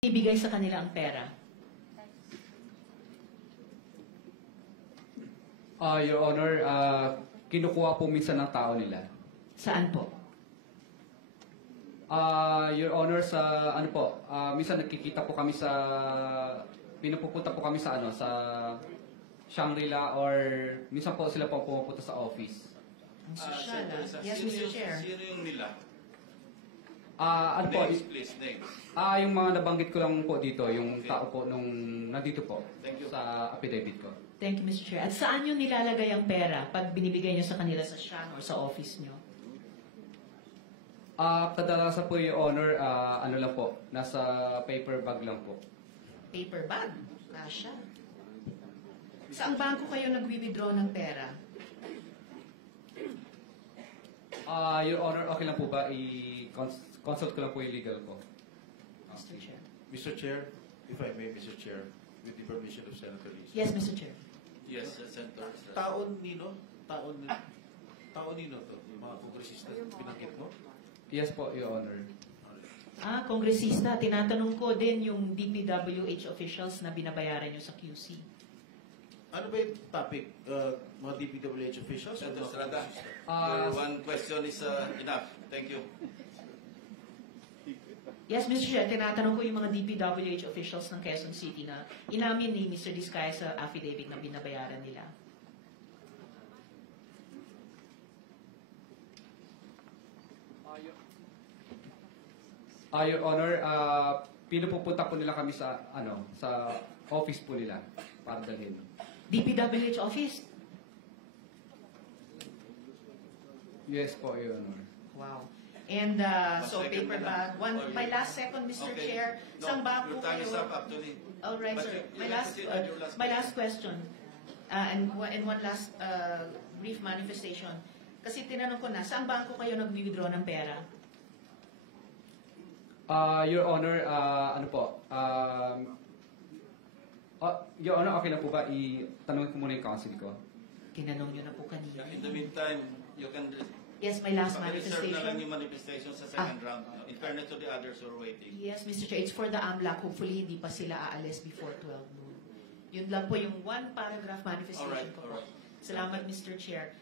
ibigay sa kanila ang pera? Your Honor, kinukuha po minsan ng tao nila. Saan po? Your Honor, sa ano po, minsan nakikita po kami sa, pinupupunta po kami sa ano, sa Shangri-La or minsan po sila po pumupunta sa office. Ang sosyal, Yes, Mr. Chair. Sino yung nila? Ano po? Names, please, names. Yung mga nabanggit ko lang po dito, yung tao po nung nandito po Thank you. sa affidavit ko. Thank you, Mr. Chair. At saan nyo nilalagay ang pera pag binibigay nyo sa kanila sa Shang or sa office nyo? Kadalasan po, Your Honor, ano lang po, nasa paper bag lang po. Paper bag? Kasha. Saang bangko kayo nag-withdraw ng pera? Your Honor, okay lang po ba i-consult ko lang po yung legal ko? Mr. Chair. Mr. Chair, if I may, Mr. Chair, with the permission of Senator Lisa. Yes, Mr. Chair. Yes, Senator. Taon nino to, yung mga kongresista binanggit mo? Yes po, Your Honor. Kongresista, tinatanong ko din yung DPWH officials na binabayaran nyo sa QC. Ano ba yung topic? Mga DPWH officials? Senator Estrada, Ah, your one question is enough. Thank you. Yes, Mr. Chair, tinatanong ko yung mga DPWH officials ng Quezon City na inamin ni Mr. Diskaya sa affidavit na binabayaran nila. Your Honor, pinupupunta po nila kami sa ano, sa office po nila para dalhin. DPWH office? Yes po, Your Honor. Wow. And so Second paper na bag. lang. My last second, Mr. Okay. Chair. No, Saan ba po your time is kayo? up actually. All right, But sir. you My have last, to say your last my last question. And one last brief manifestation. Kasi tinanong ko na, saan bangko kayo nag-withdraw ng pera? Your Honor, ano po, Your Honor, okay na po ba itanong ko muna yung counsel ko? Tinanong nyo na po kanina. In the meantime, you can Yes, my last reserve na lang manifestation. yung manifestation sa second round. In fairness to the others who are waiting. Yes, Mr. Chair, it's for the AMLAC. Hopefully, hindi pa sila aalis before 12 noon. Yun lang po yung one paragraph manifestation ko po. Alright. Salamat, Mr. Chair.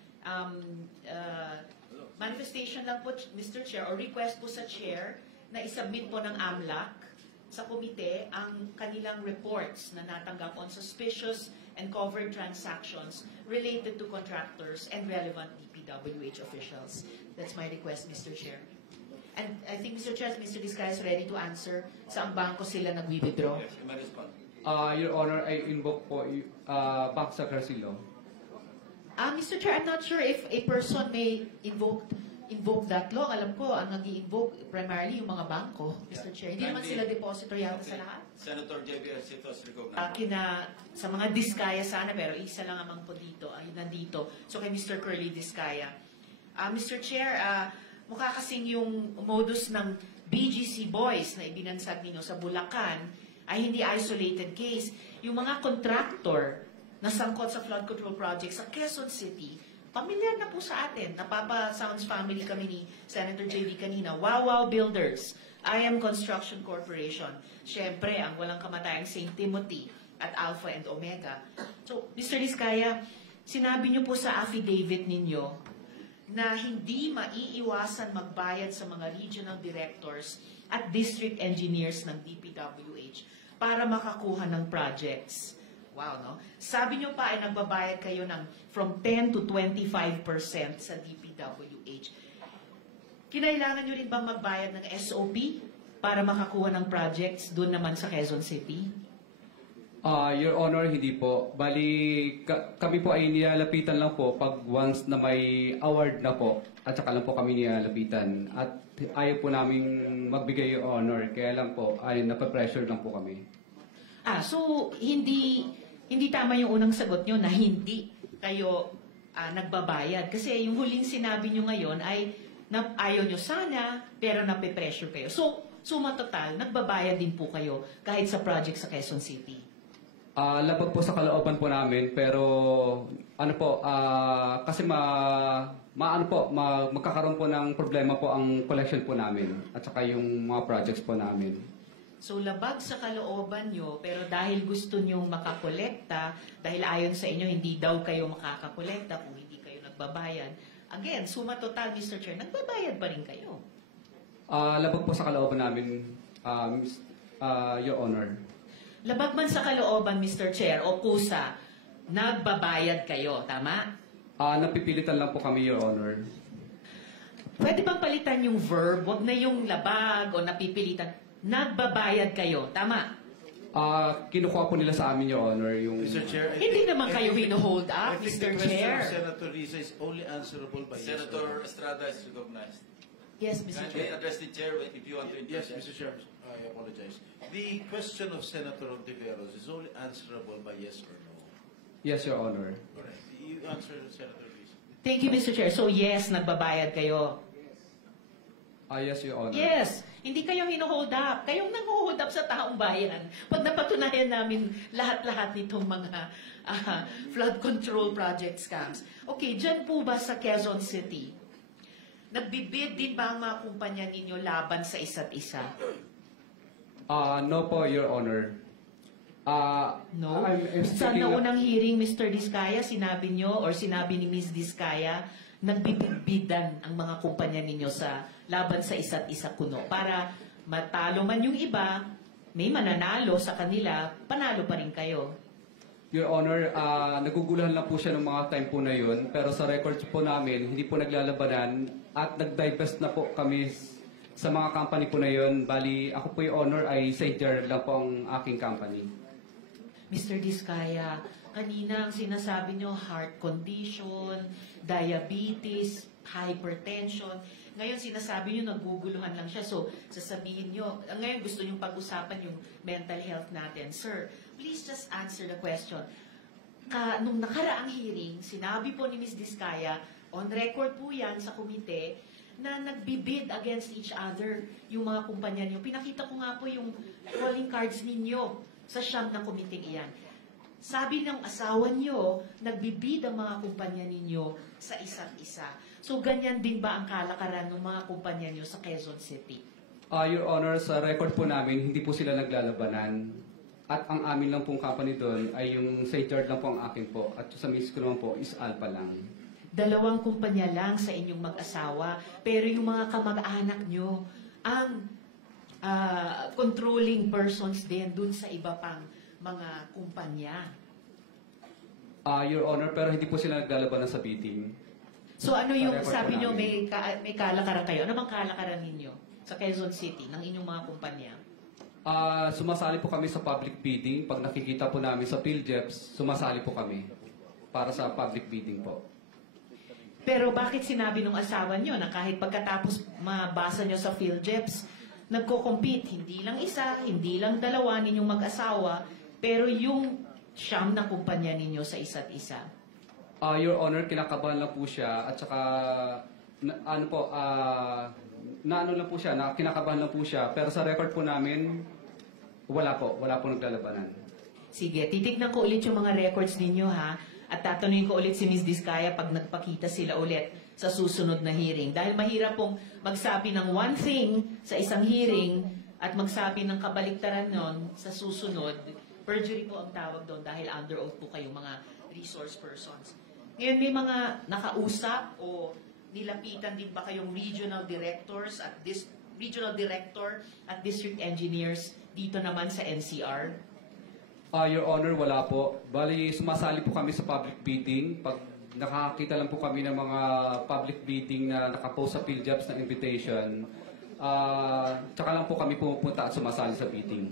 Manifestation lang po, Mr. Chair, or request po sa Chair na isubmit po ng AMLAC sa komite ang kanilang reports na natanggap on suspicious and covered transactions related to contractors and relevant DPWH officials. That's my request, Mr. Chair. And I think, Mr. Chair, Mr. Diskaya is ready to answer saang bangko sila nag-withdraw. Yes, you may respond. Your Honor, I invoke po Bank Secrecy Law. Mr. Chair, I'm not sure if a person may invoke that law. Alam ko, ang nag-i-invoke primarily yung mga bangko, Mr. Chair. Hindi naman sila depository yata sa lahat. Senator J.B. Ercito is recognized. Sa mga Diskaya sana, pero isa lang amang po dito, ay nandito. So kay Mr. Curly Diskaya. Mr. Chair, mukha kasing yung modus ng BGC Boys na ibinansag ninyo sa Bulacan ay hindi isolated case. Yung mga contractor na sangkot sa flood control project sa Quezon City, pamilyar na po sa atin. Napapa-Sounds family kami ni Senator J.V. kanina. Wow Builders, IM Construction Corporation. Siyempre, ang walang kamatayang St. Timothy at Alpha and Omega. So, Mr. Diskaya, sinabi niyo po sa affidavit ninyo na hindi maiiwasan magbayad sa mga regional directors at district engineers ng DPWH para makakuha ng projects. Wow, no? Sabi nyo pa ay nagbabayad kayo ng from 10 to 25% sa DPWH. Kinailangan nyo rin bang magbayad ng SOP para makakuha ng projects doon naman sa Quezon City? Your Honor, hindi po. Bali, kami po ay nilalapitan lang po pag once na may award na po. At saka lang po kami nilalapitan. At ayaw po namin magbigay, Your Honor. Kaya lang po, ay napapressure lang po kami. So hindi tama yung unang sagot nyo na hindi kayo nagbabayad. Kasi yung huling sinabi nyo ngayon ay ayaw nyo sana, pero nape-pressure kayo. So, suma total, nagbabayad din po kayo kahit sa project sa Quezon City. Labag po sa kalooban po namin, pero ano po, kasi magkakaroon po ng problema po ang collection po namin at saka yung mga projects po namin. So labag sa kalooban nyo, pero dahil gusto nyo makakolekta, dahil ayon sa inyo, hindi daw kayo makakakolekta kung hindi kayo nagbabayad. Again, suma total, Mr. Chair, nagbabayad pa rin kayo. Labag po sa kalooban namin, Your Honor. Labag man sa kalooban, Mr. Chair, o kusa, nagbabayad kayo, tama? Napipilitan lang po kami, Your Honor. Pwede bang palitan yung verb? Huwag na yung labag o napipilitan. Nagbabayad kayo, tama? Kinukuha po nila sa amin, Your Honor, yung... Mr. Chair, Hindi naman kayo hino-hold up, I think Mr. the question Chair. of Senator Risa is only answerable by yes or Senator no. Estrada is recognized. Yes, Mr. Kindly Chair. address the chair if you want to Yes, interject. Mr. Chair, I apologize. The question of Senator Ontiveros is only answerable by yes or no. Yes, Your Honor. Correct. You answer Senator Risa. Thank you, Mr. Chair. So yes, nagbabayad kayo. Yes, Your Honor. Yes, hindi kayo hino-hold up. Kayong nang-hold up sa taong bayan. Pag napatunayan namin lahat-lahat nitong mga flood control project scams. Okay, dyan po ba sa Quezon City, nagbibid din ba ang mga kumpanya ninyo laban sa isa't isa? No po, Your Honor. No? I'm Sa speaking of- naunang hearing, Mr. Diskaya, sinabi nyo or sinabi ni Ms. Diskaya, nagbibigbidan ang mga kumpanya ninyo sa laban sa isa't isa kuno. Para matalo man yung iba, may mananalo sa kanila, panalo pa rin kayo. Your Honor, naguguluhan lang po siya ng mga time po na yun. Pero sa records po namin, hindi po naglalabanan at nag-divest na po kami sa mga company po na yun. Bali, ako po yung honor ay St. Gerard lang po ang aking company. Mr. Diskaya, kanina ang sinasabi nyo, heart condition, diabetes, hypertension. Ngayon sinasabi nyo, naguguluhan lang siya. So, sasabihin nyo, ngayon gusto nyo pag-usapan yung mental health natin. Sir, please just answer the question. Nung nakaraang hearing, sinabi po ni Ms. Diskaya, on record po yan sa komite, na nagbibid against each other yung mga kumpanya nyo. Pinakita ko nga po yung calling cards ninyo sa siyam na komiteng iyan. Sabi ng asawa nyo, nagbibid ang mga kumpanya ninyo sa isa't isa. So, ganyan din ba ang kalakaran ng mga kumpanya nyo sa Quezon City? Your Honor, sa record po namin, hindi po sila naglalabanan. At ang amin lang pong company doon ay yung St. Gerard lang po ang akin po. At sa miss ko naman po is Alpha lang. Dalawang kumpanya lang sa inyong mag-asawa, pero yung mga kamag-anak nyo, ang controlling persons din dun sa iba pang mga kumpanya. Your Honor, pero hindi po sila naglalabanan sa bidding. So ano yung Record sabi po nyo, namin. may kalakaran kayo? Ano bang kalakaran ninyo sa Quezon City ng inyong mga kumpanya? Sumasali po kami sa public bidding. Pag nakikita po namin sa PhilJeps, sumasali po kami para sa public bidding po. Pero bakit sinabi nung asawa nyo na kahit pagkatapos mabasa nyo sa PhilJeps, nagko-compete, hindi lang isa, hindi lang dalawa ninyong mag-asawa, pero yung siyam na kumpanya ninyo sa isa't isa? Your Honor, kinakabahan lang po siya at saka kinakabahan lang po siya. Pero sa record po namin, wala po naglalabanan. Sige, titignan ko ulit yung mga records ninyo ha. At tatanungin ko ulit si Ms. Diskaya pag nagpakita sila ulit sa susunod na hearing. Dahil mahirap pong magsabi ng one thing sa isang hearing at magsabi ng kabaliktaran nun sa susunod. Perjury po ang tawag doon dahil under oath po kayong mga resource persons. Ngayon may mga nakausap o nilapitan din ba kayong regional directors at regional director at district engineers dito naman sa NCR? Your Honor, wala po. Bali, sumasali po kami sa public bidding. Pag nakakita lang po kami ng mga public bidding na nakapost sa PhilJeps na invitation, tsaka lang po kami pumupunta at sumasali sa bidding.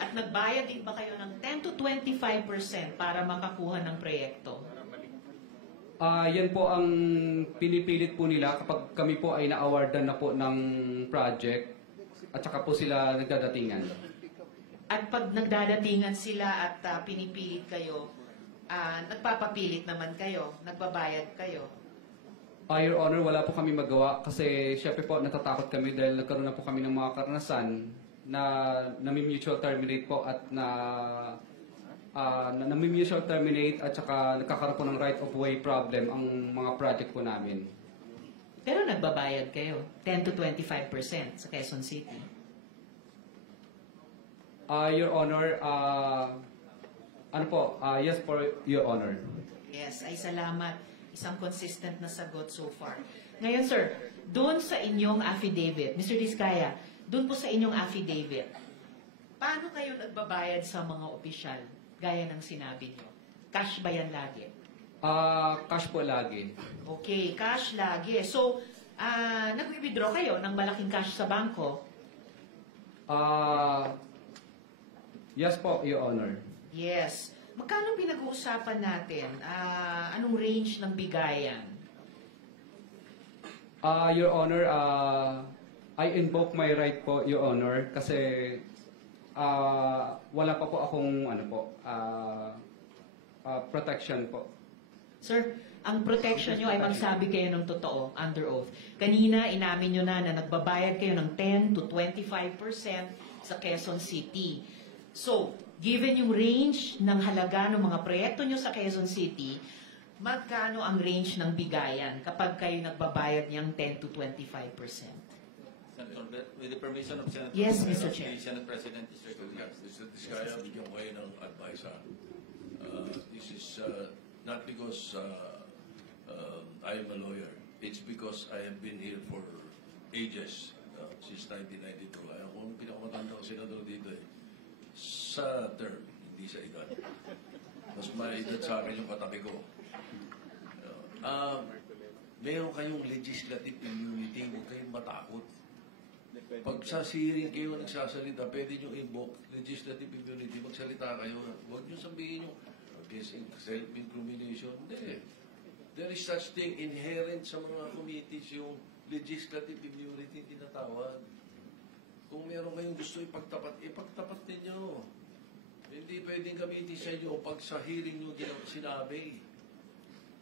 At nagbayad din ba kayo ng 10 to 25% para makakuha ng proyekto? Yan po ang pinipilit po nila kapag kami po ay na-awardan na po ng project at saka po sila nagdadatingan. At pag nagdadatingan sila at pinipilit kayo, nagpapapilit naman kayo, nagbabayad kayo. Your Honor, wala po kami magawa kasi syempre po natatakot kami dahil nagkaroon na po kami ng mga karanasan na nami-mutual terminate po at nami-mutual terminate at saka nagkakaroon po ng right of way problem ang mga project po namin. Pero nagbabayad kayo, 10 to 25% sa Quezon City. Your Honor, ano po, yes for Your Honor. Yes, ay salamat. Isang consistent na sagot so far. Ngayon, sir, doon sa inyong affidavit, Mr. Diskaya, doon po sa inyong affidavit, paano kayo nagbabayad sa mga opisyal, gaya ng sinabi niyo? Cash ba yan lagi? Cash po lagi. Okay, cash lagi. So, nag-withdraw kayo ng malaking cash sa bangko? Yes po, Your Honor. Yes. Magkano pinag-uusapan natin? Anong range ng bigayan? Your Honor, I invoke my right po, Your Honor, kasi wala pa po akong protection po. Sir, ang protection nyo ay magsabi kayo ng totoo, under oath. Kanina, inamin nyo na nagbabayad kayo ng 10 to 25% sa Quezon City. So, given yung range ng halaga ng mga proyekto nyo sa Quezon City, magkano ang range ng bigayan kapag kayo nagbabayad niyang 10 to 25%? Senator, with the permission of Senator, Yes, Mr. Chair. the Senate President is recognized. Mr. Diskaya, bigyan ko kayo ng advice, ha? This is not because I am a lawyer. It's because I have been here for ages, since 1992. Ako ang pinakamatandang senador dito eh. Sa term, hindi sa edad. Mas maedad sa akin yung katabi ko. Meron kayong legislative immunity, huwag kayong matakot. Pag sa hearing kayo nagsasalita, pwede nyo invoke legislative immunity, magsalita kayo. Huwag nyo sabihin yung self-incrimination. Hindi. There is such thing inherent sa mga committees, yung legislative immunity tinatawag. Kung meron kayong gusto ipagtapat, ipagtapat ninyo. Hindi pwedeng gamitin sa inyo pag sa hearing nyo sinabi.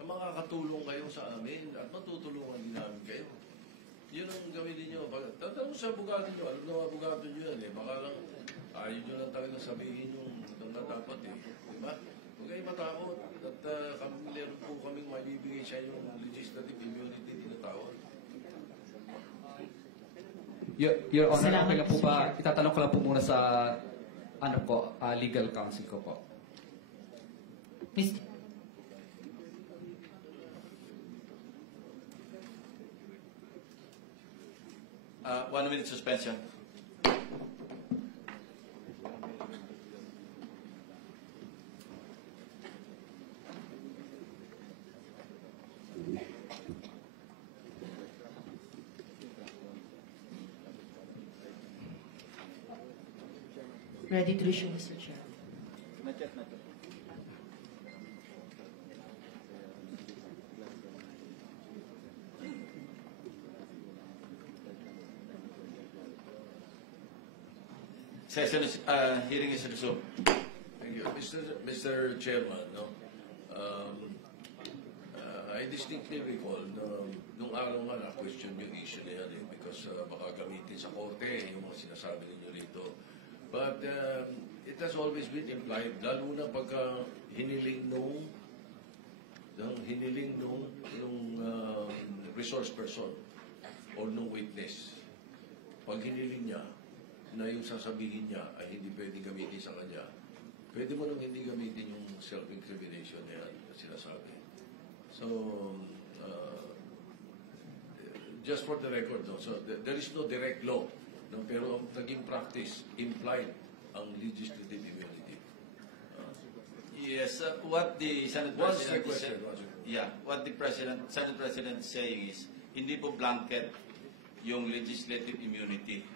Makakatulong kayo sa amin at matutulungan din namin kayo. Yun ang gawin niyo. Tatanong sa abogado nyo, alam na abogado nyo yan eh. Baka lang, ayaw nyo lang talaga sabihin yung na dapat eh. Diba? Huwag kayo matakot. At meron po kaming mabibigay sa inyo ng legislative immunity tinatawag. Your Honor, Salamat, okay lang po Mr. ba? Chair. Itatanong ko lang po muna sa legal counsel ko po. Mr. 1 minute suspension. Ready to issue, Mr. Chair. Session is, hearing is resumed. Thank you. Mr. Chairman, no? I distinctly recall nung araw nga na-question yung issue na yan because baka gamitin sa korte yung mga sinasabi ninyo rito. But it has always been implied, lalo na pagka hiniling nung resource person or nung witness. Pag hiniling niya, na yung sasabihin niya ay hindi pwede gamitin sa kanya, pwede mo nang hindi gamitin yung self-incrimination na yan na sinasabi. So, just for the record, no? So there is no direct law, no? Pero ang naging practice, implied ang legislative immunity. Yes, what the Senate What's the President is question? saying, yeah, what the Senate President is saying is, hindi po blanket yung legislative immunity.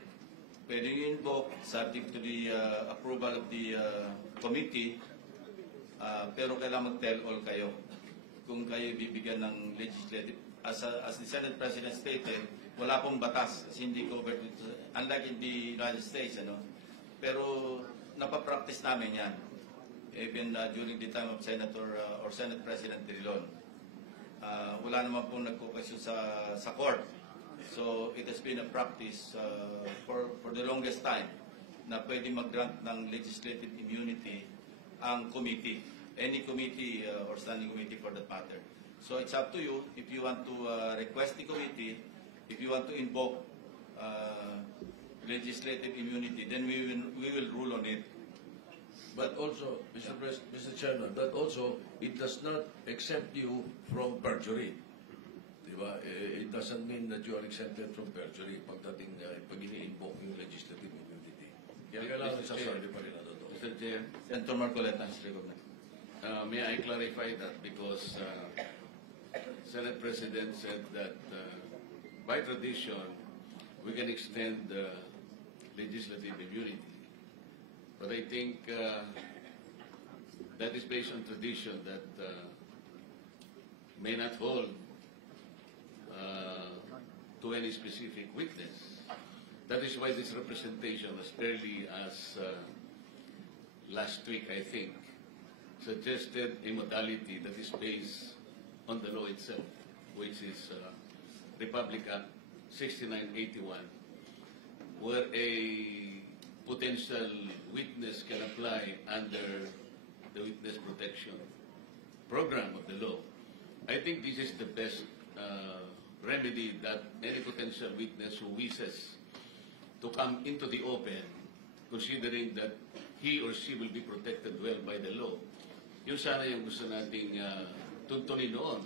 Pwede nyo invoke subject to the approval of the committee, pero kailangan mag-tell all kayo kung kayo bibigyan ng legislative. As the Senate President stated, wala pong batas kasi hindi covered with, unlike in the United States, ano? Pero napapractice namin yan even during the time of Senator or Senate President Drilon. Wala naman pong nagkukasyon sa court. So it has been a practice for the longest time na pwede mag-grant ng legislative immunity ang committee, any committee or standing committee for that matter. So it's up to you if you want to request the committee, if you want to invoke legislative immunity, then we will rule on it. But also, Mr. Chairman, that also, it does not exempt you from perjury. Diba? It doesn't mean that you are exempted from perjury pagdating pag ini-invoke yung legislative immunity. Kaya kailangan Mr. Chair. sasabi pa rin na totoo. Mr. Chair, Senator Marcoleta is recognized. may I clarify that because Senate President said that by tradition, we can extend legislative immunity. But I think that is based on tradition that may not hold to any specific witness. That is why this representation, as early as last week, I think, suggested a modality that is based on the law itself, which is Republic Act 6981, where a potential witness can apply under the witness protection program of the law. I think this is the best remedy that any potential witness who wishes to come into the open, considering that he or she will be protected well by the law. Yun sana yung gusto nating tuntunin noon.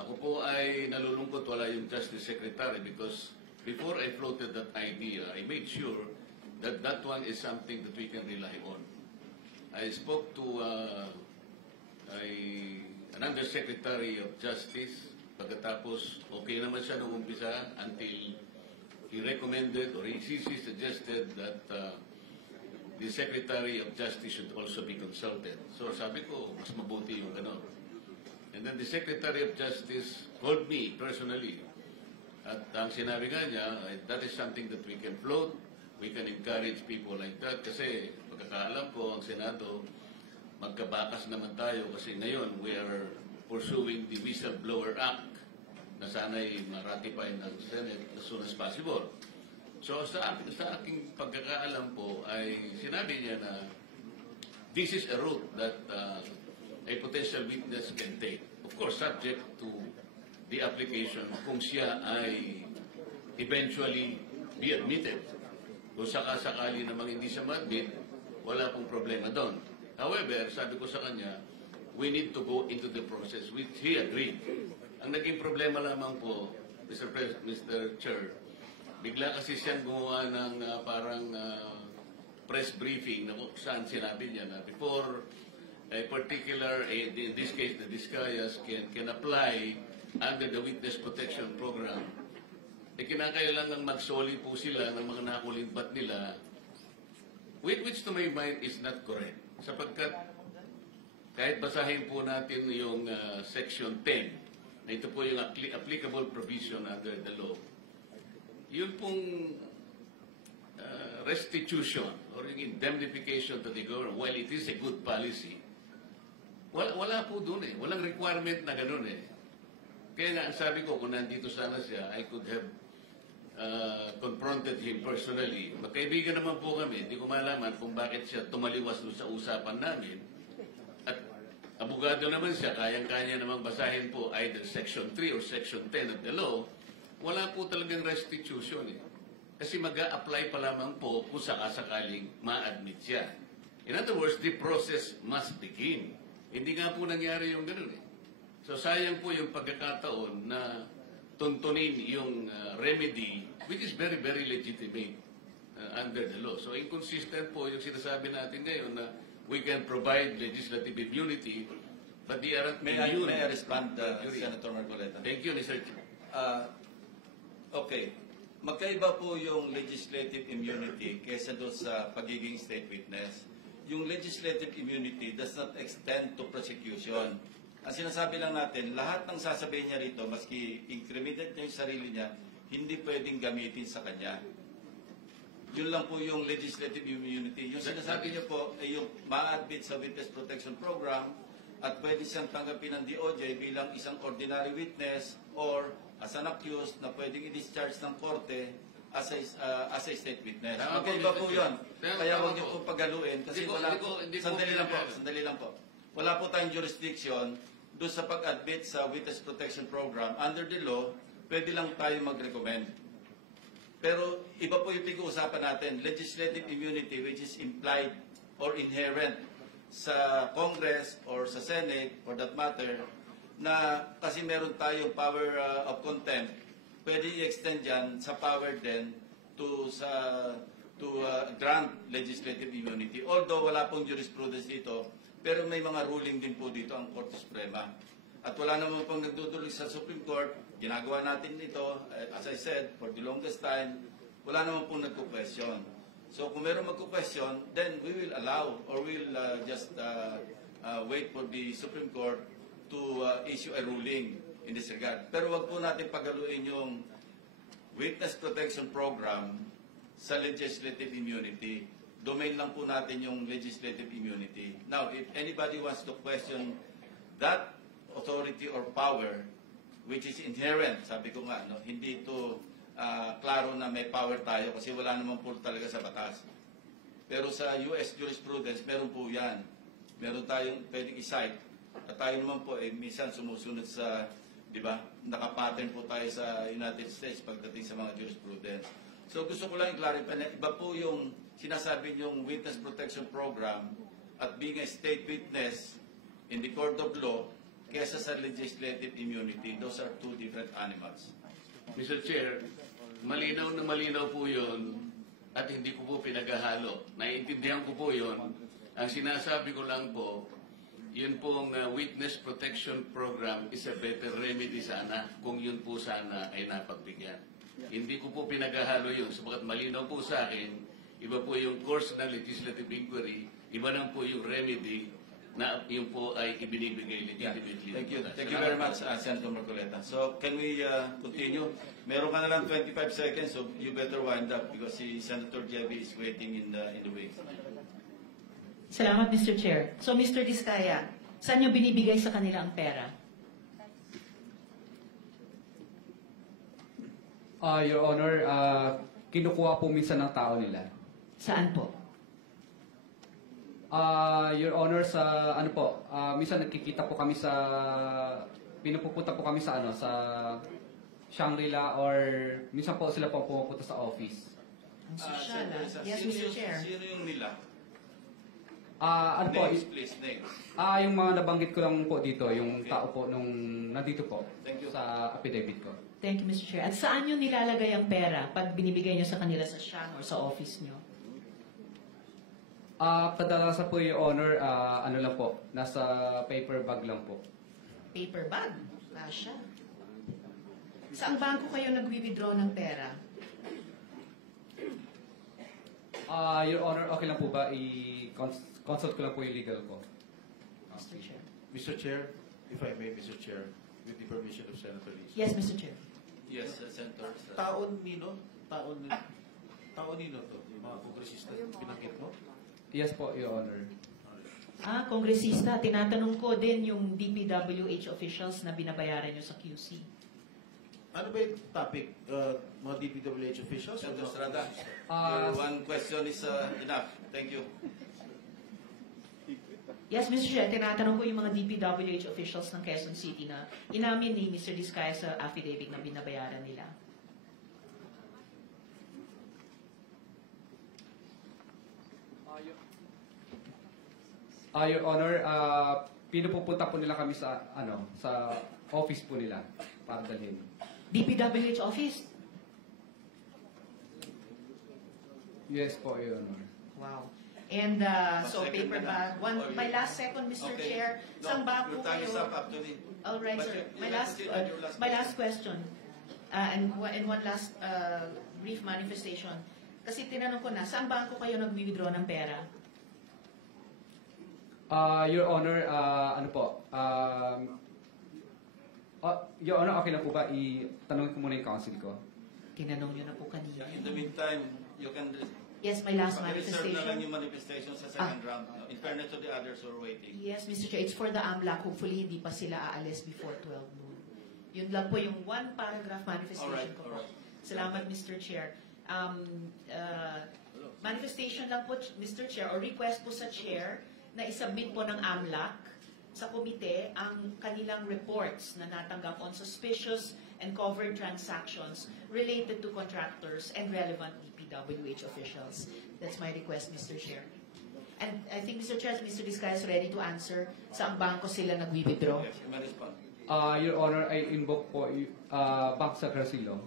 Ako po ay nalulungkot wala yung Justice Secretary because before I floated that idea, I made sure that that one is something that we can rely on. I spoke to an Undersecretary of Justice. Pagkatapos, okay naman siya nung umpisa until he recommended or he suggested that the Secretary of Justice should also be consulted. So sabi ko, mas mabuti yung gano'n. And then the Secretary of Justice called me personally. At ang sinabi nga niya, that is something that we can float. We can encourage people like that. Kasi pagkakaalam ko, ang Senado, magkabakas naman tayo kasi ngayon we are pursuing the Whistleblower Act na sana'y ma-ratify ng Senate as soon as possible. So sa aking pagkakaalam po ay sinabi niya na this is a route that a potential witness can take. Of course, subject to the application kung siya ay eventually be admitted. Kung sakasakali namang hindi siya ma-admit, wala pong problema doon. However, sabi ko sa kanya, we need to go into the process, which he agreed. Ang naging problema lamang po, Mr. Chair, bigla kasi siyang gumawa ng parang press briefing na kung saan sinabi niya na before a particular, in this case, the Discayas can apply under the Witness Protection Program, kinakailangan magsoli po sila ng mga nakulimbat nila, which to my mind is not correct. Sapagkat kahit basahin po natin yung Section 10, na ito po yung applicable provision under the law, yun pong restitution or yung indemnification to the government, while it is a good policy, wala po dun eh. Walang requirement na ganun eh. Kaya nga, ang sabi ko, kung nandito sana siya, I could have confronted him personally. Magkaibigan naman po kami. Hindi ko malaman kung bakit siya tumaliwas doon sa usapan namin. At abogado naman siya, kayang-kanya namang basahin po either Section 3 or Section 10 of the law. Wala po talagang restitution eh. Kasi mag-a-apply pa lamang po kung sakasakaling ma-admit siya. In other words, the process must begin. Hindi nga po nangyari yung ganun eh. So sayang po yung pagkakataon na tuntunin yung remedy which is very, very legitimate under the law. So inconsistent po yung sinasabi natin ngayon na we can provide legislative immunity but they aren't immune. May I respond, Senator Marcoleta? Thank you, Mr. Chair. Okay. Magkaiba po yung legislative immunity kaysa doon sa pagiging state witness. Yung legislative immunity does not extend to prosecution. Ang sinasabi lang natin, lahat ng sasabihin niya rito, maski incriminate niya yung sarili niya, hindi pwedeng gamitin sa kanya. Yun lang po yung legislative immunity. Yung sinasabi niyo po ay yung ma-admit sa Witness Protection Program at pwede siyang tanggapin ng DOJ bilang isang ordinary witness or as an accused na pwedeng i-discharge ng korte as a state witness. Magkaiba po yun. Kaya huwag niyo po paghaluin kasi wala po. Sandali lang po. Wala po tayong jurisdiction doon sa pag-admit sa Witness Protection Program. Under the law, pwede lang tayo mag-recommend. Pero iba po yung pinag-uusapan natin, legislative immunity which is implied or inherent sa Congress or sa Senate for that matter, na kasi meron tayong power of contempt, pwede i-extend yan sa power din to grant legislative immunity. Although wala pong jurisprudence dito, pero may mga ruling din po dito ang Korte Suprema. At wala naman pong nagduduloy sa Supreme Court, ginagawa natin ito, as I said, for the longest time, wala naman pong nagko-question. So kung meron magko-question, then we will allow or we'll just wait for the Supreme Court to issue a ruling in this regard. Pero wag po natin pagaluin yung Witness Protection Program sa legislative immunity. Domain lang po natin yung legislative immunity. Now, if anybody wants to question that authority or power, which is inherent, sabi ko nga, no, hindi ito klaro na may power tayo kasi wala naman po talaga sa batas. Pero sa US jurisprudence, meron po yan. Meron tayong pwedeng i-cite. At tayo naman po, minsan sumusunod sa, di ba, nakapattern po tayo sa United States pagdating sa mga jurisprudence. So gusto ko lang i-clarify na iba po yung sinasabi niyong Witness Protection Program at being a state witness in the court of law kesa sa legislative immunity. Those are two different animals. Mr. Chair, malinaw na malinaw po yun at hindi ko po pinaghahalo. Naiintindihan ko po yun. Ang sinasabi ko lang po, yun pong Witness Protection Program is a better remedy sana kung yun po sana ay napagbigyan. Hindi ko po pinaghahalo yun sapagat malinaw po sa akin, iba po yung course ng legislative inquiry, iba lang po yung remedy na yun po ay ibinibigay legitimately. Thank you. Thank you very much, Senator Marcoleta. So, can we continue? Meron ka na lang 25 seconds, so you better wind up because si Senator Jeby is waiting in the wings. Salamat, Mr. Chair. So, Mr. Diskaya, saan nyo binibigay sa kanila ang pera? Your Honor, kinukuha po minsan ng tao nila. Saan po? Your Honor, sa ano po, minsan nagkikita po kami sa, pinupupunta po kami sa sa Shangri-La or minsan po sila po pumupunta sa office. Ang sosyal, Senator, Yes, sino Mr. yung- Chair. Sino yung nila? Ano po, Names, please, names. yung mga nabanggit ko lang po dito, yung tao po nung nandito po Thank you. sa affidavit ko. Thank you, Mr. Chair. At saan nyo nilalagay ang pera pag binibigay nyo sa kanila sa Shang or sa office nyo? Kadalasan po, Your Honor, ano lang po, nasa paper bag lang po. Paper bag. Kasha. Saang bangko kayo nag-withdraw ng pera? Your Honor, okay lang po ba i-consult ko lang po yung legal ko? Mr. Chair. Mr. Chair, if I may, Mr. Chair, with the permission of Senator Lisa. Yes, Mr. Chair. Yes, Senator. Taon nino? Taon nino to? Yung mga kongresista pinanggit mo? Yes po, Your Honor. Kongresista, tinatanong ko din yung DPWH officials na binabayaran nyo sa QC. Ano ba yung topic? Mga DPWH officials? Senator Mga Estrada, kongresista? your one question is enough. Thank you. Yes, Mr. Chair, tinatanong ko yung mga DPWH officials ng Quezon City na inamin ni Mr. Diskaya sa affidavit na binabayaran nila. Your Honor, pinupupunta po nila kami sa sa office po nila para dalhin. DPWH office? Yes po, Your Honor. Wow. And so Second paper ka na. bag. Or My you- last second, Mr. Okay. Chair. No, Saan ba po your time is kayo? up actually. All right, But sir. you- My you last, continue with your my last question. And one last brief manifestation. Kasi tinanong ko na, saan bangko kayo nag-withdraw ng pera? Your Honor, ano po, Your Honor, okay lang po ba itanong ko muna yung counsel ko? Tinanong nyo na po kanina. In the meantime, you can Yes, my last reserve na lang manifestation. yung manifestation sa second round. No? In fairness to the others who are waiting. Yes, Mr. Chair, it's for the AMLAC. Hopefully, hindi pa sila aalis before 12 noon. Yun lang po yung one paragraph manifestation Alright, ko po. alright. Salamat, Mr. Chair. Manifestation lang po, Mr. Chair, or request po sa Chair na isubmit po ng AMLAC sa komite ang kanilang reports na natanggap on suspicious and covered transactions related to contractors and relevant DPWH officials. That's my request, Mr. Chair. And I think, Mr. Chair, Mr. Diskaya is ready to answer saang bangko sila nag-withdraw. Yes, you may respond. Your Honor, I invoke po Bank Secrecy Law.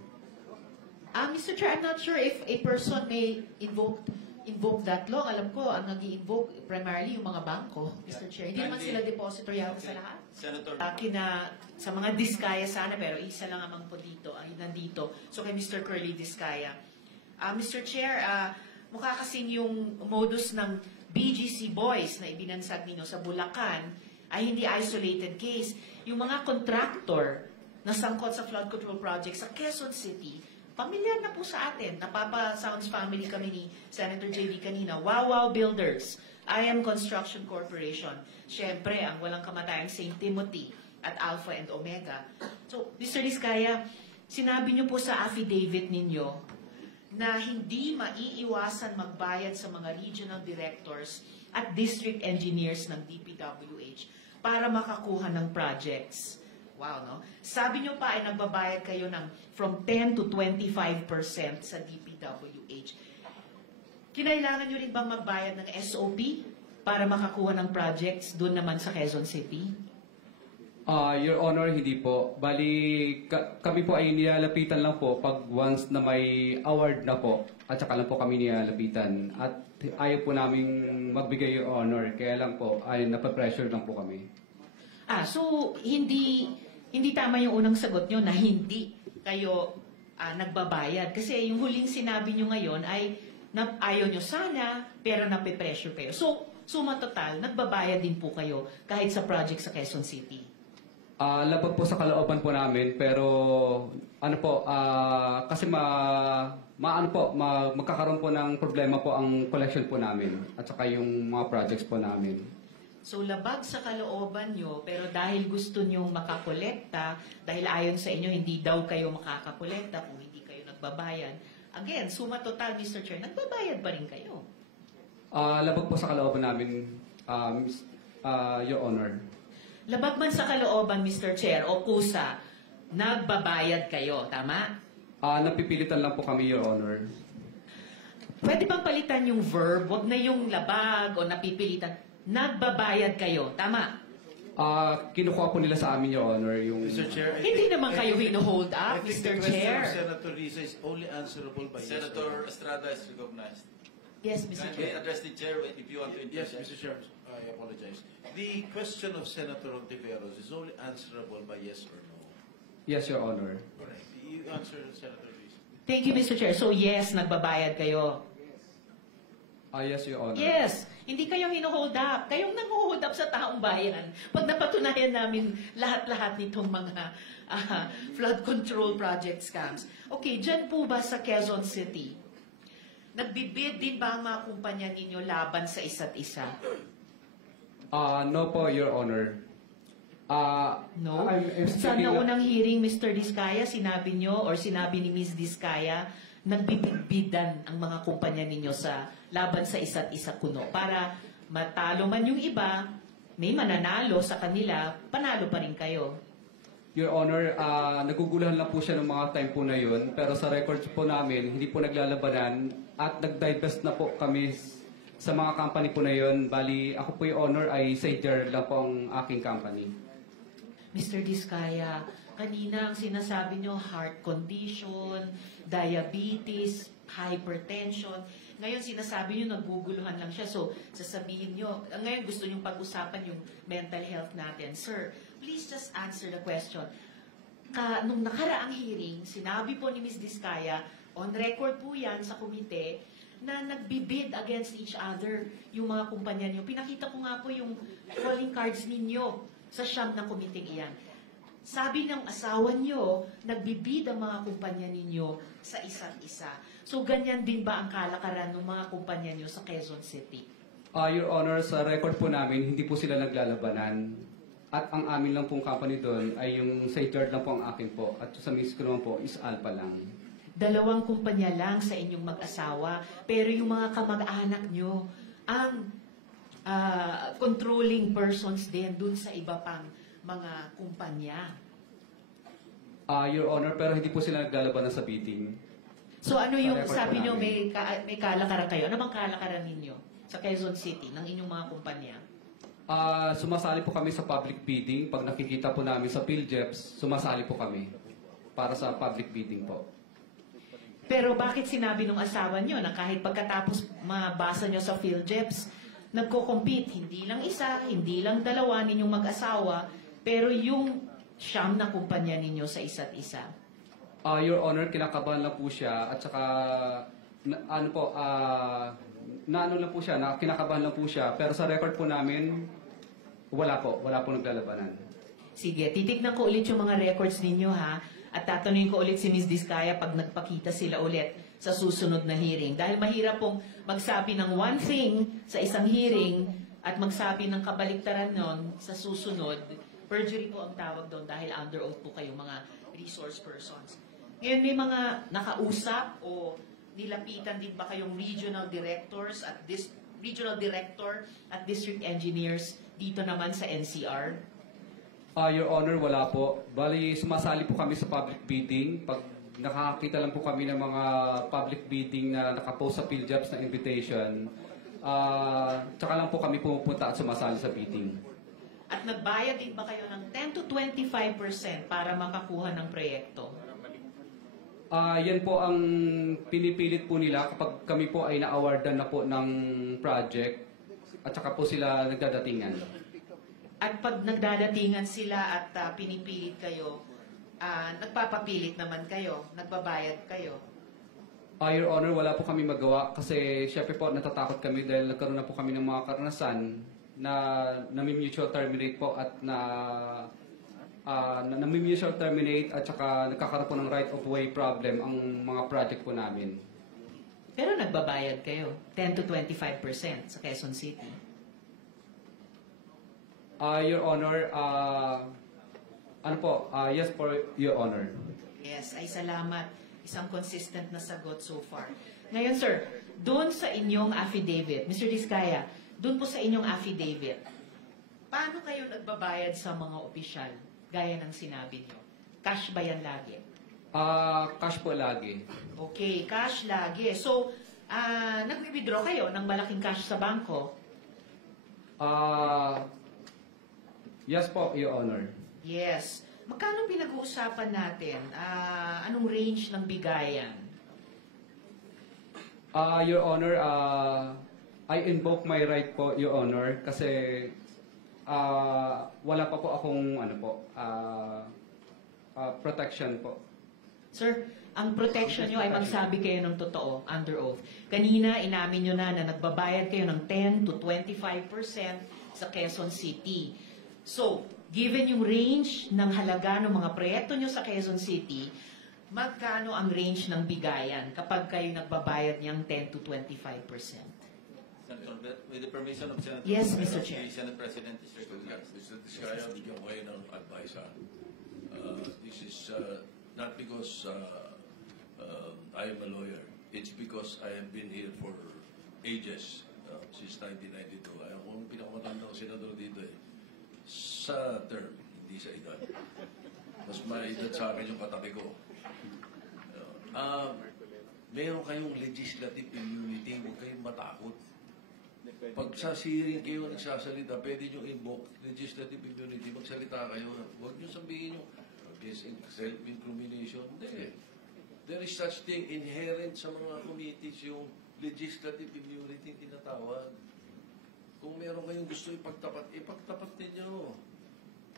Mr. Chair, I'm not sure if a person may invoke that law. Alam ko, ang nag-i-invoke primarily yung mga bangko, Mr. Chair. Hindi naman sila depository hawak sa lahat. Senator, Sa mga Diskaya sana, pero isa lang amang po dito, ay nandito. So kay Mr. Curly Diskaya. Mr. Chair, mukha kasing yung modus ng BGC Boys na ibinansag ninyo sa Bulacan ay hindi isolated case. Yung mga contractor na sangkot sa flood control project sa Quezon City, pamilyar na po sa atin. Napapa-Sounds family kami ni Senator JV kanina. Wow Builders, IM Construction Corporation. Siyempre, ang walang kamatayang St. Timothy at Alpha and Omega. So, Mr. Diskaya, sinabi niyo po sa affidavit ninyo na hindi maiiwasan magbayad sa mga regional directors at district engineers ng DPWH para makakuha ng projects. Wow, no? Sabi nyo pa ay nagbabayad kayo ng from 10 to 25% sa DPWH. Kinailangan nyo rin bang magbayad ng SOP para makakuha ng projects doon naman sa Quezon City? Your Honor, hindi po. Bali, kami po ay nilalapitan lang po pag once na may award na po. At saka lang po kami nilalapitan. At ayaw po namin magbigay, Your Honor. Kaya lang po, ay napapressure lang po kami. So hindi tama yung unang sagot nyo na hindi kayo nagbabayad. Kasi yung huling sinabi nyo ngayon ay ayaw nyo sana, pero nape-pressure kayo. So, suma total, nagbabayad din po kayo kahit sa project sa Quezon City. Labag po sa kalooban po namin, pero kasi magkakaroon po ng problema po ang collection po namin at saka yung mga projects po namin. So, labag sa kalooban nyo, pero dahil gusto nyong makakolekta, dahil ayon sa inyo, hindi daw kayo makakakolekta kung hindi kayo nagbabayad. Again, suma total, Mr. Chair, nagbabayad pa rin kayo. Labag po sa kalooban namin, Your Honor. Labag man sa kalooban, Mr. Chair, o kusa, nagbabayad kayo, tama? Napipilitan lang po kami, Your Honor. Pwede bang palitan yung verb? Huwag na yung labag o napipilitan. Nagbabayad kayo, tama? Kinukuha po nila sa amin, Your Honor, yung... Mr. Chair, Hindi naman kayo hino-hold up, I think Mr. the question Chair. of Senator Risa is only answerable by yes or Senator no. Estrada is recognized. Yes, Mr. Kindly Chair. address the chair if you want to Yes, interject. Mr. Chair, I apologize. The question of Senator Ontiveros is only answerable by yes or no. Yes, Your Honor. Correct. You answer, Senator Risa. Thank you, Mr. Chair. So, yes, nagbabayad kayo. Yes, Your Honor. Yes, hindi kayo hino-hold up. Kayong nang-hold up sa taong bayan. Pag napatunayan namin lahat-lahat nitong mga flood control project scams. Okay, dyan po ba sa Quezon City, nagbibid din ba ang mga kumpanya ninyo laban sa isa't isa? No po, Your Honor. No? I'm Sa speaking- naunang hearing, Mr. Diskaya, sinabi nyo or sinabi ni Ms. Diskaya, nagbibigbidan ang mga kumpanya ninyo sa laban sa isa't isa kuno. Para matalo man yung iba, may mananalo sa kanila, panalo pa rin kayo. Your Honor, naguguluhan lang po siya ng mga time po na yun. Pero sa records po namin, hindi po naglalabanan at nag-divest na po kami sa mga company po na yun. Bali, ako po yung Honor ay Sager lang po ang aking company. Mr. Diskaya, kanina ang sinasabi nyo, heart condition, diabetes, hypertension. Ngayon sinasabi nyo, naguguluhan lang siya. So, sasabihin nyo, ngayon gusto nyo pag-usapan yung mental health natin. Sir, please just answer the question. Nung nakaraang hearing, sinabi po ni Ms. Diskaya, on record po yan sa komite, na nagbibid against each other yung mga kumpanya niyo. Pinakita ko nga po yung calling cards ninyo sa siyam na komiteng iyan. Sabi ng asawa niyo, nagbibid ang mga kumpanya ninyo sa isa't isa. So, ganyan din ba ang kalakaran ng mga kumpanya niyo sa Quezon City? Your Honor, sa record po namin, hindi po sila naglalabanan. At ang amin lang pong company doon ay yung Sager lang po ang akin po. At sa miss ko naman po is Alpha lang. Dalawang kumpanya lang sa inyong mag-asawa, pero yung mga kamag-anak nyo, ang controlling persons din dun sa iba pang mga kumpanya. Your Honor, pero hindi po sila naglalaban sa bidding. So ano yung Record sabi po nyo, namin. may kalakaran kayo? Ano bang kalakaran ninyo sa Quezon City ng inyong mga kumpanya? Sumasali po kami sa public bidding. Pag nakikita po namin sa PhilJeps, sumasali po kami para sa public bidding po. Pero bakit sinabi nung asawa nyo na kahit pagkatapos mabasa nyo sa PhilJeps, nagko-compete, hindi lang isa, hindi lang dalawa ninyong mag-asawa, pero yung siyam na kumpanya ninyo sa isa't isa? Your Honor, kinakabahan lang po siya at saka kinakabahan lang po siya. Pero sa record po namin, wala po naglalabanan. Sige, titignan ko ulit yung mga records ninyo ha. At tatanungin ko ulit si Ms. Diskaya pag nagpakita sila ulit sa susunod na hearing. Dahil mahirap pong magsabi ng one thing sa isang hearing at magsabi ng kabaliktaran nun sa susunod. Perjury po ang tawag doon dahil under oath po kayong mga resource persons. Ngayon may mga nakausap o nilapitan din ba kayong regional directors at regional director at district engineers dito naman sa NCR? Your Honor, wala po. Bali, sumasali po kami sa public bidding. Pag nakakita lang po kami ng mga public bidding na nakapost sa PhilJeps na invitation, tsaka lang po kami pumupunta at sumasali sa bidding. At nagbayad din ba kayo ng 10 to 25% para makakuha ng proyekto? Yan po ang pinipilit po nila kapag kami po ay na-awardan na po ng project at saka po sila nagdadatingan. At pag nagdadatingan sila at pinipilit kayo, nagpapapilit naman kayo, nagbabayad kayo. Your Honor, wala po kami magawa kasi syempre po natatakot kami dahil nagkaroon na po kami ng mga karanasan na nami-mutual terminate po at nami-mutual terminate at saka nagkakaroon po ng right of way problem ang mga project po namin. Pero nagbabayad kayo, 10 to 25% sa Quezon City. Your Honor, yes po, Your Honor. Yes, ay salamat. Isang consistent na sagot so far. Ngayon, sir, doon sa inyong affidavit, Mr. Diskaya, doon po sa inyong affidavit, paano kayo nagbabayad sa mga opisyal, gaya ng sinabi niyo? Cash ba yan lagi? Cash po lagi. Okay, cash lagi. So, nag-withdraw kayo ng malaking cash sa bangko? Yes po, Your Honor. Yes. Magkano pinag-uusapan natin? Anong range ng bigayan? Your Honor, I invoke my right po, Your Honor, kasi wala pa po akong protection po. Sir, ang protection nyo ay magsabi kayo ng totoo, under oath. Kanina, inamin nyo na nagbabayad kayo ng 10 to 25% sa Quezon City. So, given yung range ng halaga ng mga proyekto nyo sa Quezon City, magkano ang range ng bigayan kapag kayo nagbabayad niyang 10 to 25%? Senator, with the permission of Senator Yes, Romero, Mr. Chair. the Senate President is recognized. Mr. Diskaya, bigyan ko kayo ng advice ha. This is not because I am a lawyer. It's because I have been here for ages, since 1992. Ako ang pinakamatandang senador dito eh. Sa term, hindi sa edad. Mas maedad sa akin yung katabi ko. Meron kayong legislative immunity, huwag kayong matakot. Pag sa hearing kayo nagsasalita, pwede nyo invoke legislative immunity, magsalita kayo. Huwag nyo sabihin yung self-incrimination. Hindi. There is such thing inherent sa mga committees, yung legislative immunity tinatawag. Kung meron kayong gusto ipagtapat, ipagtapat ninyo.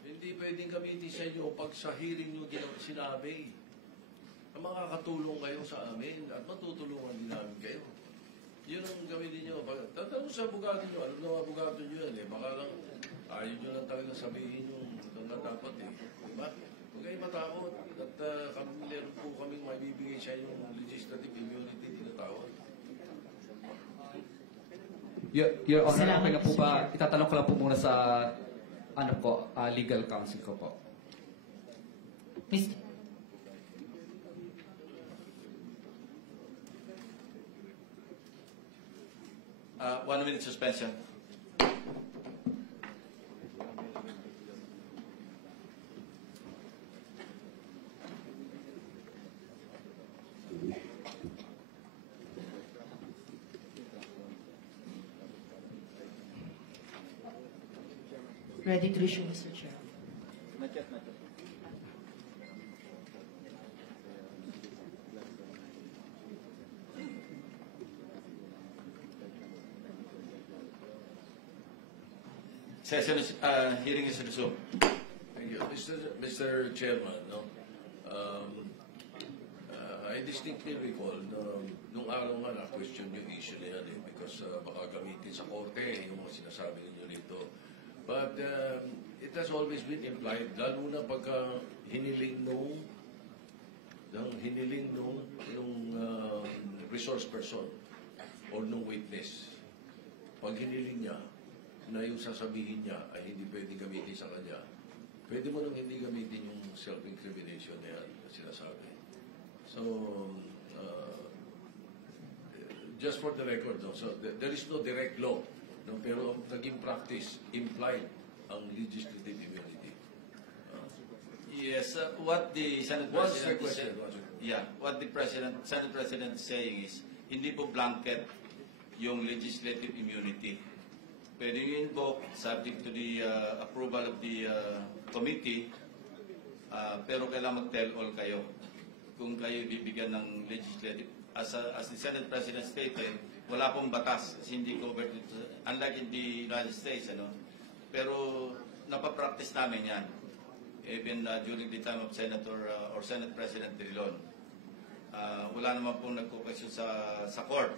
Hindi pwedeng gamitin sa inyo pag sa hearing nyo sinabi. Makakatulong kayo sa amin at matutulungan din namin kayo. Yun ang gawin ninyo. Tatanong sa abogado nyo, alam na abogado nyo yan eh. Baka lang, ayaw nyo lang talaga sabihin yung na dapat eh. Diba? Huwag kayo matakot. At meron po kaming maibibigay sa inyo yung legislative immunity tinatawag. Your Honor, Salamat, okay na po Mr. ba? Chair. Itatanong ko lang po muna sa legal counsel ko po. Mr. 1 minute suspension. Ready to issue, Mr. Chair. Session is, hearing is resumed. Thank you. Mr. Chairman, no? I distinctly recall nung araw nga na-question yung issue na yan because baka gamitin sa korte yung mga sinasabi ninyo rito. But it has always been implied, lalo na pagka hiniling nung resource person or nung witness. Pag hiniling niya, na yung sasabihin niya ay hindi pwede gamitin sa kanya, pwede mo nang hindi gamitin yung self-incrimination na yan na sinasabi. So, just for the record, no, so there is no direct law, no, pero ang naging practice implied ang legislative immunity. Yes, what the Senate What's the President is question? saying, yeah, what the Senate President is saying is, hindi po blanket yung legislative immunity. Pwede yung invoke subject to the approval of the committee, pero kailangan mag-tell all kayo kung kayo bibigyan ng legislative. As the Senate President stated, wala pong batas kasi hindi covered dito, unlike in the United States, ano. Pero napapractice namin yan even during the time of Senator or Senate President Drilon. Wala naman pong nagko-question sa court.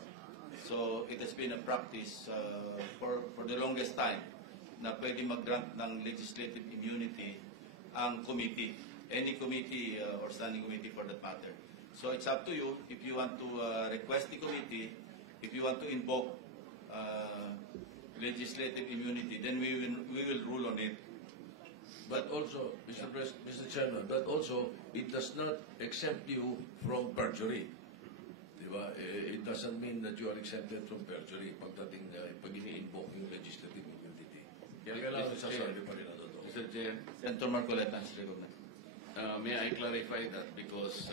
So it has been a practice for the longest time na pwede mag-grant ng legislative immunity ang committee, any committee or standing committee for that matter. So it's up to you if you want to request the committee, if you want to invoke legislative immunity, then we will rule on it. But also, Mr. Chairman, but also, it does not exempt you from perjury. Diba? It doesn't mean that you are exempted from perjury pagdating pag ini-invoke yung legislative immunity. Kaya kailangan sasabi pa rin na totoo. Mr. Chair, Senator Marcoleta is recognized. may I clarify that because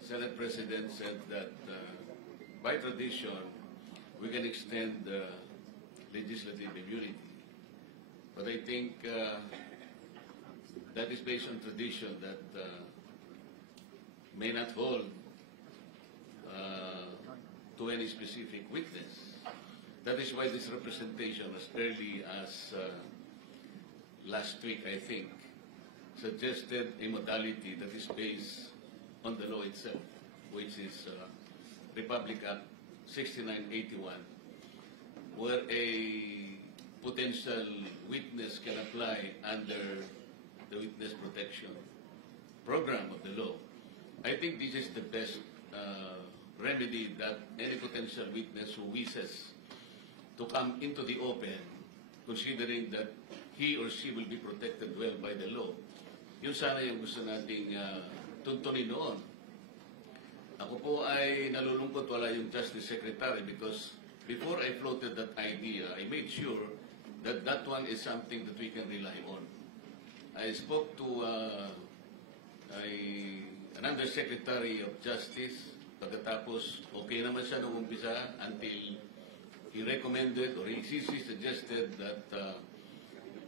Senate President said that by tradition we can extend legislative immunity. But I think that is based on tradition that may not hold to any specific witness. That is why this representation, as early as last week, I think, suggested a modality that is based on the law itself, which is Republic Act 6981, where a potential witness can apply under the witness protection program of the law. I think this is the best remedy that any potential witness who wishes to come into the open, considering that he or she will be protected well by the law. Yun sana yung gusto nating tuntunin noon. Ako po ay nalulungkot wala yung Justice Secretary because before I floated that idea, I made sure that that one is something that we can rely on. I spoke to an Undersecretary of Justice, pagkatapos okay naman siya nung umpisa until he recommended or he suggested that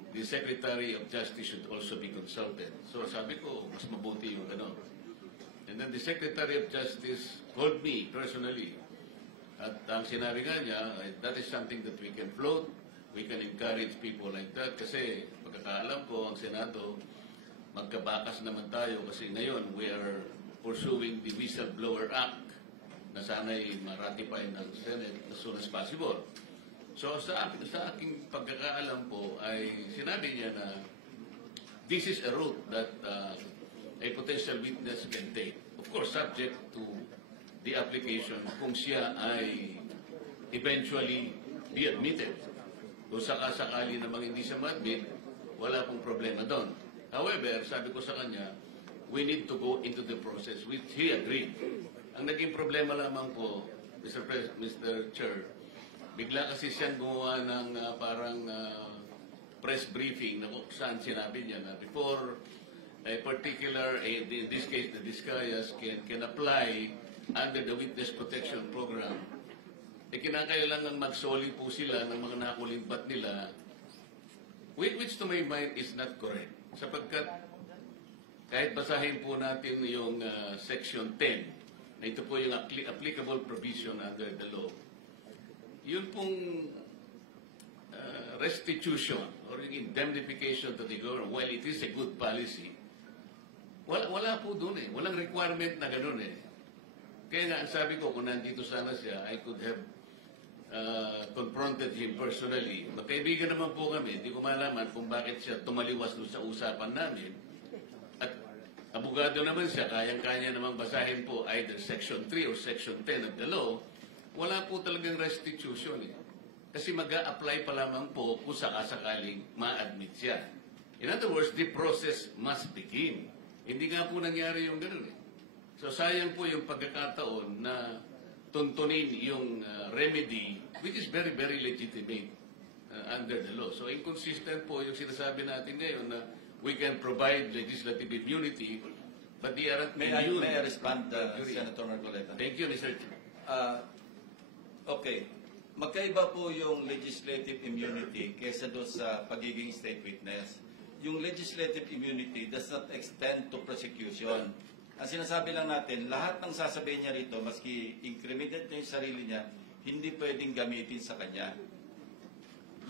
the Secretary of Justice should also be consulted. So sabi ko, mas mabuti yung ano. And then the Secretary of Justice called me personally. At ang sinabi nga niya, that is something that we can float. We can encourage people like that. Kasi pagkakaalam ko, ang Senado, magkabakas naman tayo kasi ngayon we are pursuing the Whistleblower Act na sana'y ma-ratify ng Senate as soon as possible. So sa aking pagkakaalam po ay sinabi niya na this is a route that a potential witness can take. Of course, subject to the application kung siya ay eventually be admitted. Kung sakasakali namang hindi siya ma-admit, wala pong problema doon. However, sabi ko sa kanya, we need to go into the process, which he agreed. Ang naging problema lamang po, Mr. Chair, bigla kasi siyang gumawa ng parang press briefing na kung saan sinabi niya na before a particular, in this case, the Discayas can apply under the Witness Protection Program, kinakailangan magsoli po sila ng mga nakulimbat nila which to my mind is not correct. Sapagkat kahit basahin po natin yung Section 10, na ito po yung applicable provision under the law, yun pong restitution or yung indemnification to the government, while it is a good policy, wala po doon eh. Walang requirement na gano'n eh. Kaya nga, ang sabi ko, kung nandito sana siya, I could have confronted him personally. Magkaibigan naman po kami. Hindi ko malaman kung bakit siya tumaliwas doon sa usapan namin. At abogado naman siya, kayang-kanya namang basahin po either Section 3 or Section 10 of the law. Wala po talagang restitution eh. Kasi mag-a-apply pa lamang po kung sakasakaling ma-admit siya. In other words, the process must begin. Hindi nga po nangyari yung gano'n eh. So sayang po yung pagkakataon na tuntunin yung remedy, which is very, very legitimate under the law. So inconsistent po yung sinasabi natin ngayon na we can provide legislative immunity, but they aren't May immune. I respond, Senator Marcoleta? Thank you, Mr. Chair. Okay. Magkaiba po yung legislative immunity kaysa doon sa pagiging state witness. Yung legislative immunity does not extend to prosecution. Ang sinasabi lang natin, lahat ng sasabihin niya rito, maski incriminate niya yung sarili niya, hindi pwedeng gamitin sa kanya.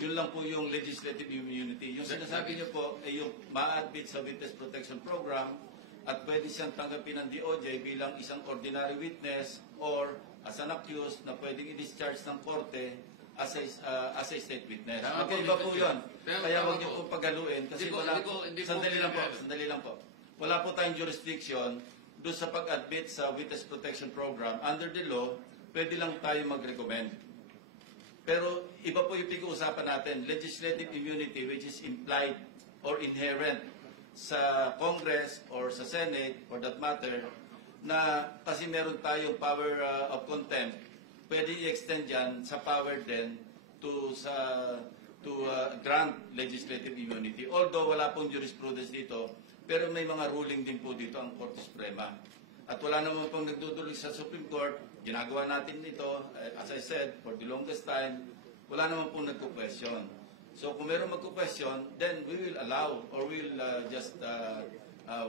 Yun lang po yung legislative immunity. Yung sinasabi niyo po ay yung ma-admit sa Witness Protection Program at pwede siyang tanggapin ng DOJ bilang isang ordinary witness or as an accused na pwedeng i-discharge ng korte as a state witness. Tama po, Magkaiba po Mr. yun. Chair. Kaya Tama huwag niyo po. po pagaluin kasi Hindi po- wala... hindi po Sandali lang po. Wala po tayong jurisdiction doon sa pag-admit sa Witness Protection Program. Under the law, pwede lang tayo mag-recommend. Pero iba po yung pag-uusapan natin, legislative immunity which is implied or inherent sa Congress or sa Senate, for that matter, na kasi meron tayong power of contempt, pwede i-extend yan sa power din to grant legislative immunity. Although wala pong jurisprudence dito, pero may mga ruling din po dito ang Korte Suprema. At wala naman pong nagdudulog sa Supreme Court, ginagawa natin ito, as I said, for the longest time, wala naman pong nagko-question. So kung meron magko-question, then we will allow or we will just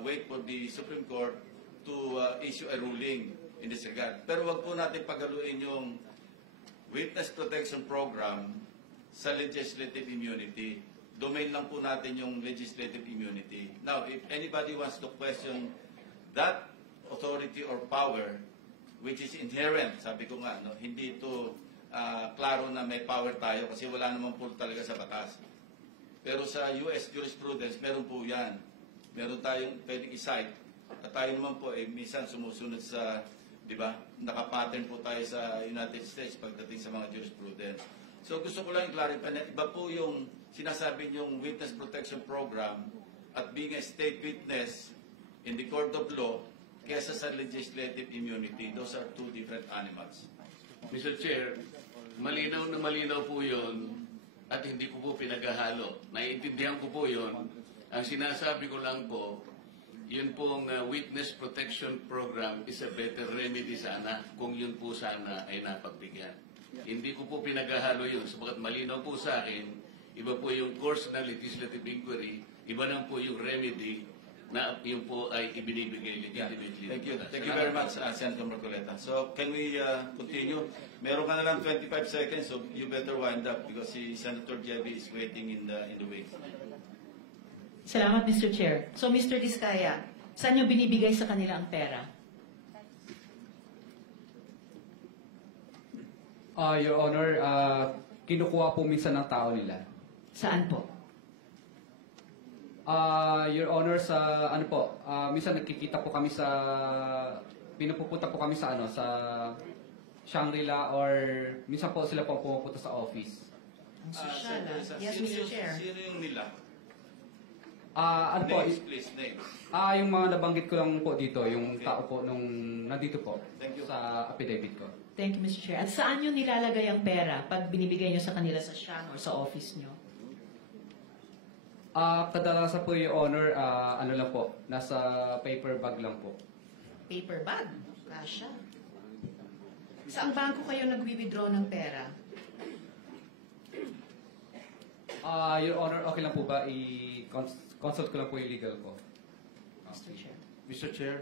wait for the Supreme Court to issue a ruling in this regard. Pero wag po natin pagaluin yung Witness Protection Program sa legislative immunity. Domain lang po natin yung legislative immunity. Now, if anybody wants to question that authority or power, which is inherent, sabi ko nga, no, hindi ito klaro na may power tayo kasi wala naman po talaga sa batas. Pero sa US jurisprudence, meron po yan. Meron tayong pwedeng i-cite. At tayo naman po, minsan sumusunod sa, di ba, nakapattern po tayo sa United States pagdating sa mga jurisprudence. So gusto ko lang i-clarify na iba po yung sinasabi niyong Witness Protection Program at being a state witness in the court of law kesa sa legislative immunity. Those are two different animals. Mr. Chair, malinaw na malinaw po yun at hindi ko po pinaghahalo. Naiintindihan ko po yun. Ang sinasabi ko lang po, yun pong Witness Protection Program is a better remedy sana kung yun po sana ay napagbigyan. Hindi ko po pinaghahalo yun. Sabagat malinaw po sa akin, iba po yung course ng legislative inquiry, iba lang po yung remedy na yun po ay ibinibigay legitimately. Thank you. Thank you very much, Senator Marcoleta. So, can we continue? Meron ka na lang 25 seconds, so you better wind up because si Senator Jeby is waiting in the wing. Salamat, Mr. Chair. So, Mr. Diskaya, saan nyo binibigay sa kanila ang pera? Your Honor, kinukuha po minsan ng tao nila. Saan po? Your Honor, sa ano po, minsan nagkikita po kami sa, pinupupunta po kami sa sa Shangri-La or minsan po sila po pumupunta sa office. Ang sosyal, Senator, Yes, sino Mr. yung- Chair. Sino yung nila? Ano po, Names, please, names. yung mga nabanggit ko lang po dito, yung tao po nung nandito po Thank you. sa affidavit ko. Thank you, Mr. Chair. At saan nyo nilalagay ang pera pag binibigay nyo sa kanila sa Shang or sa office nyo? Kadalasan po yung Honor, ano lang po, nasa paper bag lang po. Paper bag. Kasha. Saang bangko kayo nagwi-withdraw ng pera? Your Honor, okay lang po ba i-consult ko lang po yung legal ko? Mr. Chair. Mr. Chair,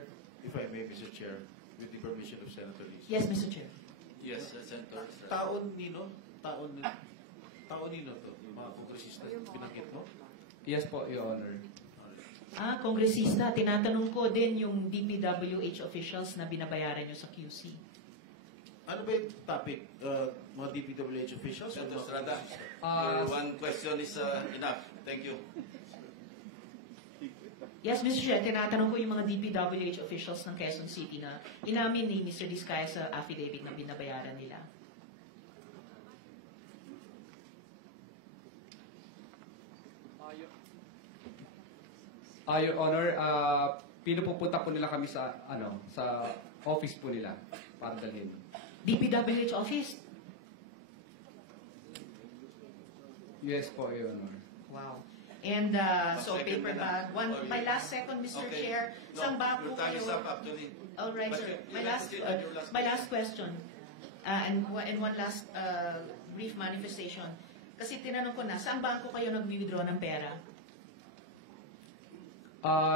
if I may, Mr. Chair, with the permission of Senator Lisa. Yes, Mr. Chair. Yes, Senator Estrada. Taon nino to, yung mga kongresista binanggit mo? Yes po, Your Honor. Kongresista, tinatanong ko din yung DPWH officials na binabayaran nyo sa QC. Ano ba yung topic? Mga DPWH officials? or Senator mga Estrada, kongresista? your one question is enough. Thank you. Yes, Mr. Chair, tinatanong ko yung mga DPWH officials ng Quezon City na inamin ni Mr. Diskaya sa affidavit na binabayaran nila. Your Honor, pinupupunta po nila kami sa sa office po nila para dalhin. DPWH office? Yes po, Your Honor. Wow. And so Second paper na lang. bag. My last second, Mr. Okay. Chair. No, Saan ba po your time is kayo? up actually. All right, But sir. you My have last, to sit on your my last question, and one last brief manifestation. Kasi tinanong ko na, saan bangko kayo nag-withdraw ng pera?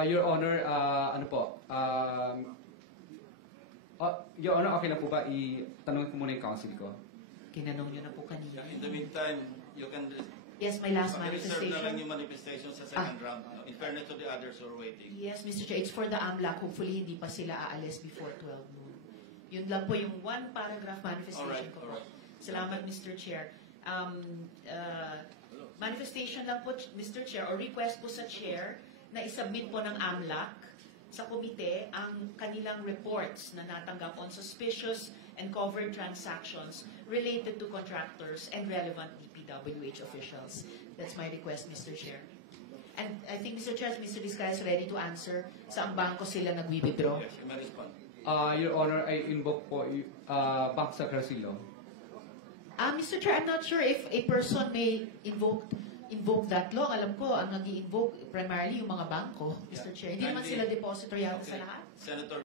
Your Honor, Your Honor, okay lang po ba i-tanong ko muna yung counsel ko? Kinanong nyo na po kanina. In the meantime, you can Yes, my last reserve na lang manifestation. yung manifestation sa second round. No? In fairness to the others who are waiting. Yes, Mr. Chair, it's for the AMLAC. Hopefully, hindi pa sila aalis before 12 noon. Yun lang po yung one paragraph manifestation ko po. Alright. Salamat, Mr. Chair. Manifestation lang po, Mr. Chair, or request po sa Chair na isubmit po ng AMLAC sa komite ang kanilang reports na natanggap on suspicious and covered transactions related to contractors and relevant DPWH officials. That's my request, Mr. Chair. And I think, Mr. Chair, Mr. Diskaya is ready to answer saan bangko sila nag-withdraw. Yes, you may respond. Your Honor, I invoke po Bank sa Carcilo. Mr. Chair, I'm not sure if a person may invoke that law. Alam ko, ang nag-i-invoke primarily yung mga bangko, Mr. Chair. Hindi naman Kindly- sila depository yata sa Okay. lahat. Senator